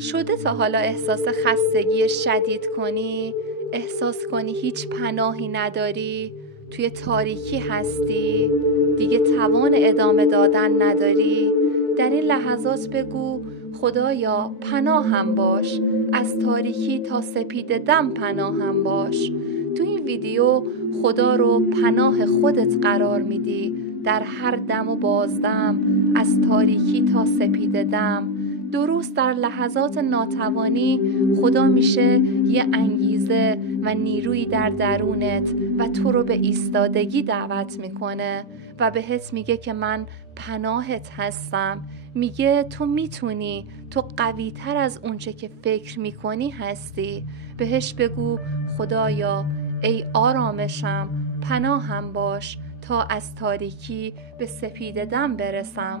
شده تا حالا احساس خستگی شدید کنی؟ احساس کنی هیچ پناهی نداری؟ توی تاریکی هستی؟ دیگه توان ادامه دادن نداری؟ در این لحظات بگو خدایا پناهم باش، از تاریکی تا سپید دم پناهم باش. تو این ویدیو خدا رو پناه خودت قرار میدی، در هر دم و بازدم، از تاریکی تا سپید دم. درست در لحظات ناتوانی خدا میشه یه انگیزه و نیرویی در درونت و تو رو به ایستادگی دعوت میکنه و بهت میگه که من پناهت هستم. میگه تو میتونی، تو قوی تر از اونچه که فکر میکنی هستی. بهش بگو خدایا ای آرامشم، پناهم باش تا از تاریکی به سپید دم برسم.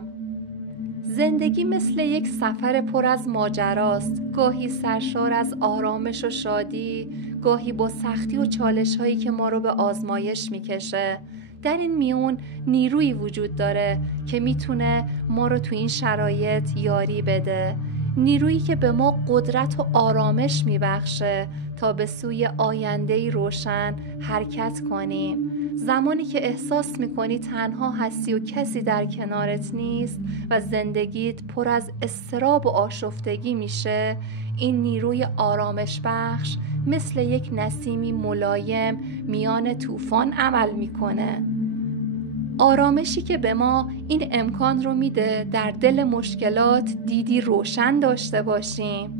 زندگی مثل یک سفر پر از ماجراست، گاهی سرشار از آرامش و شادی، گاهی با سختی و چالش هایی که ما رو به آزمایش میکشه. در این میون نیرویی وجود داره که میتونه ما رو تو این شرایط یاری بده، نیرویی که به ما قدرت و آرامش میبخشه تا به سوی آینده‌ای روشن حرکت کنیم. زمانی که احساس میکنی تنها هستی و کسی در کنارت نیست و زندگیت پر از اضطراب و آشفتگی میشه، این نیروی آرامش بخش مثل یک نسیمی ملایم میان طوفان عمل میکنه. آرامشی که به ما این امکان رو میده در دل مشکلات دیدی روشن داشته باشیم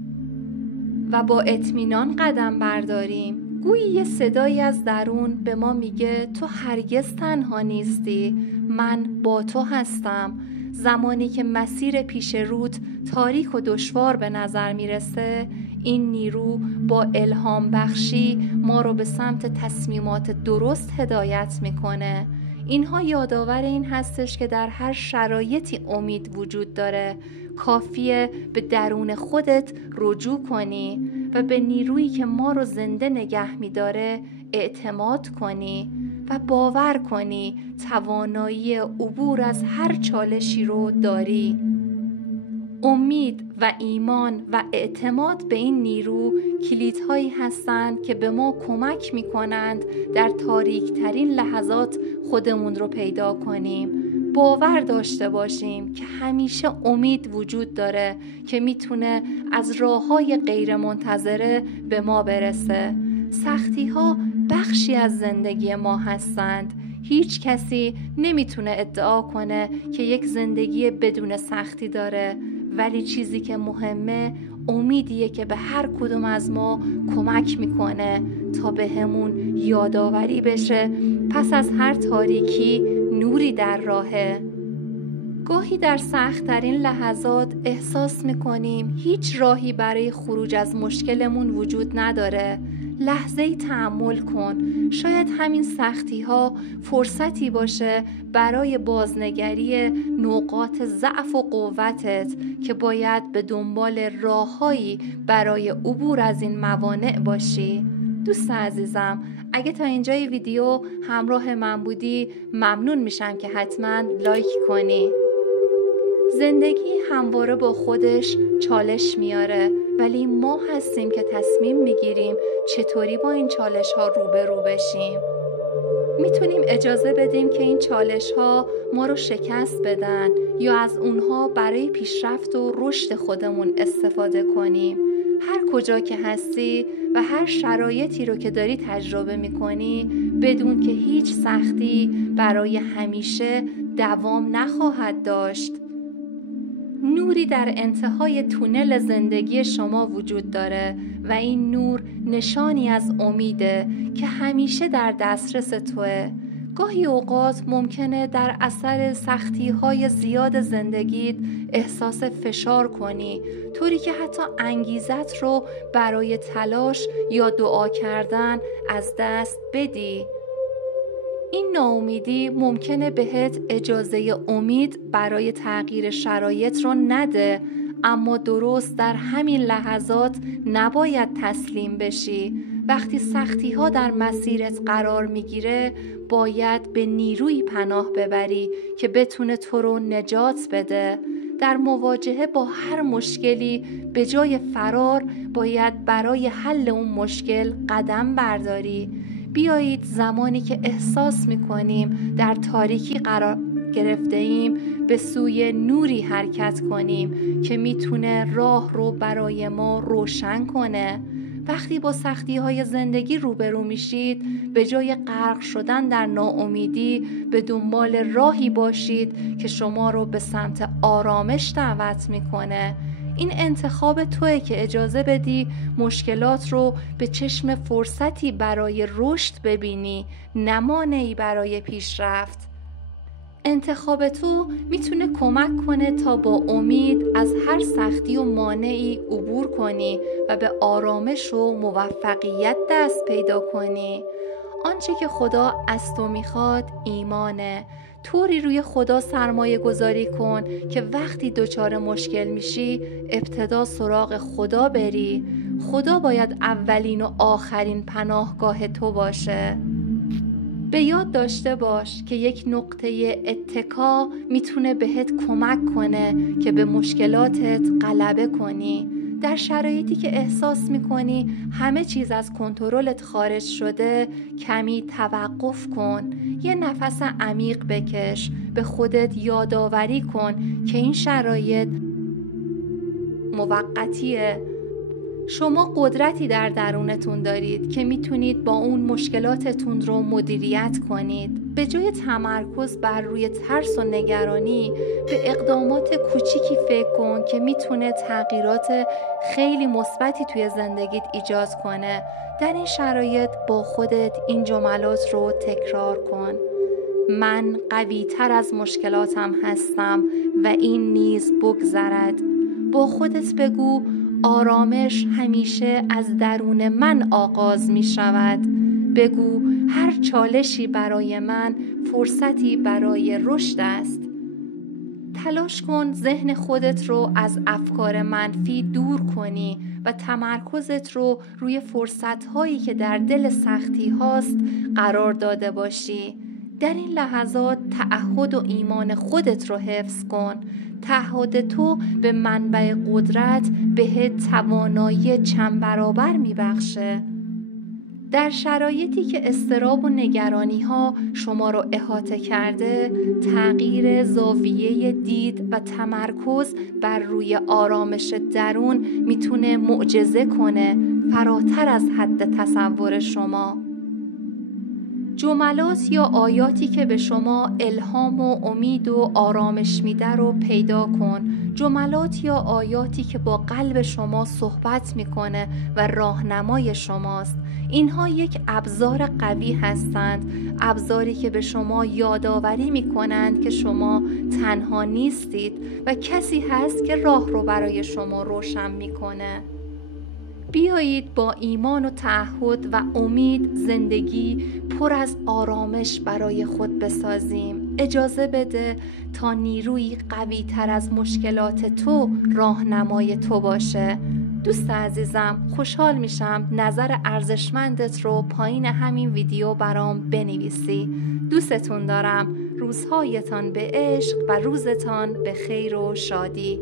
و با اطمینان قدم برداریم. گویی یه صدایی از درون به ما میگه تو هرگز تنها نیستی، من با تو هستم. زمانی که مسیر پیش روت تاریک و دشوار به نظر میرسه، این نیرو با الهام بخشی ما رو به سمت تصمیمات درست هدایت میکنه. اینها یادآور این هستش که در هر شرایطی امید وجود داره. کافیه به درون خودت رجوع کنی و به نیرویی که ما رو زنده نگه می‌داره اعتماد کنی و باور کنی توانایی عبور از هر چالشی رو داری. امید و ایمان و اعتماد به این نیرو کلیدهایی هستند که به ما کمک می‌کنند در تاریک‌ترین لحظات خودمون رو پیدا کنیم. باور داشته باشیم که همیشه امید وجود داره که میتونه از راه‌های غیر منتظره به ما برسه. سختی‌ها بخشی از زندگی ما هستند. هیچ کسی نمیتونه ادعا کنه که یک زندگی بدون سختی داره، ولی چیزی که مهمه امیدیه که به هر کدوم از ما کمک میکنه تا به همون یادآوری بشه پس از هر تاریکی نوری در راهه. گاهی در سخت‌ترین لحظات احساس میکنیم هیچ راهی برای خروج از مشکلمون وجود نداره. لحظه‌ای تأمل کن، شاید همین سختی‌ها فرصتی باشه برای بازنگری نقاط ضعف و قوتت که باید به دنبال راه‌هایی برای عبور از این موانع باشی. دوست عزیزم، اگه تا اینجای ویدیو همراه من بودی ممنون میشم که حتما لایک کنی. زندگی همواره با خودش چالش میاره، ولی ما هستیم که تصمیم میگیریم چطوری با این چالش ها روبرو بشیم. میتونیم اجازه بدیم که این چالش ها ما رو شکست بدن یا از اونها برای پیشرفت و رشد خودمون استفاده کنیم. هر کجا که هستی و هر شرایطی رو که داری تجربه میکنی، بدون که هیچ سختی برای همیشه دوام نخواهد داشت. نوری در انتهای تونل زندگی شما وجود داره و این نور نشانی از امیده که همیشه در دسترس توه. گاهی اوقات ممکنه در اثر سختی‌های زیاد زندگیت احساس فشار کنی، طوری که حتی انگیزت رو برای تلاش یا دعا کردن از دست بدی. این ناامیدی ممکنه بهت اجازه امید برای تغییر شرایط رو نده، اما درست در همین لحظات نباید تسلیم بشی. وقتی سختی ها در مسیرت قرار میگیره باید به نیروی پناه ببری که بتونه تو رو نجات بده. در مواجهه با هر مشکلی به جای فرار باید برای حل اون مشکل قدم برداری. بیایید زمانی که احساس می‌کنیم در تاریکی قرار گرفته ایم به سوی نوری حرکت کنیم که میتونه راه رو برای ما روشن کنه. وقتی با سختی‌های زندگی روبرو میشید، به جای غرق شدن در ناامیدی به دنبال راهی باشید که شما رو به سمت آرامش دعوت میکنه. این انتخاب توئه که اجازه بدی مشکلات رو به چشم فرصتی برای رشد ببینی، نه مانعی برای پیشرفت. انتخاب تو میتونه کمک کنه تا با امید از هر سختی و مانعی عبور کنی و به آرامش و موفقیت دست پیدا کنی. آنچه که خدا از تو میخواد ایمانه. طوری روی خدا سرمایه گذاری کن که وقتی دچار مشکل میشی ابتدا سراغ خدا بری. خدا باید اولین و آخرین پناهگاه تو باشه. به یاد داشته باش که یک نقطه اتکا میتونه بهت کمک کنه که به مشکلاتت غلبه کنی. در شرایطی که احساس میکنی همه چیز از کنترلت خارج شده، کمی توقف کن. یه نفس عمیق بکش. به خودت یادآوری کن که این شرایط موقتیه. شما قدرتی در درونتون دارید که میتونید با اون مشکلاتتون رو مدیریت کنید. به جای تمرکز بر روی ترس و نگرانی، به اقدامات کوچیکی فکر کن که میتونه تغییرات خیلی مثبتی توی زندگیت ایجاد کنه. در این شرایط با خودت این جملات رو تکرار کن: من قوی تر از مشکلاتم هستم و این نیز بگذرد. با خودت بگو آرامش همیشه از درون من آغاز می شود. بگو هر چالشی برای من فرصتی برای رشد است. تلاش کن ذهن خودت رو از افکار منفی دور کنی و تمرکزت رو روی فرصت‌هایی که در دل سختی هاست قرار داده باشی. در این لحظات تعهد و ایمان خودت رو حفظ کن. تعهد تو به منبع قدرت بهت توانایی چند برابر میبخشه. در شرایطی که اضطراب و نگرانی ها شما رو احاطه کرده، تغییر زاویه دید و تمرکز بر روی آرامش درون میتونه معجزه کنه، فراتر از حد تصور شما. جملات یا آیاتی که به شما الهام و امید و آرامش میده رو پیدا کن. جملات یا آیاتی که با قلب شما صحبت میکنه و راهنمای شماست. اینها یک ابزار قوی هستند، ابزاری که به شما یادآوری میکنند که شما تنها نیستید و کسی هست که راه رو برای شما روشن میکنه. بیایید با ایمان و تعهد و امید زندگی پر از آرامش برای خود بسازیم. اجازه بده تا نیروی قوی تر از مشکلات تو راهنمای تو باشه. دوست عزیزم، خوشحال میشم نظر ارزشمندت رو پایین همین ویدیو برام بنویسی. دوستتون دارم. روزهایتان به عشق و روزتان به خیر و شادی.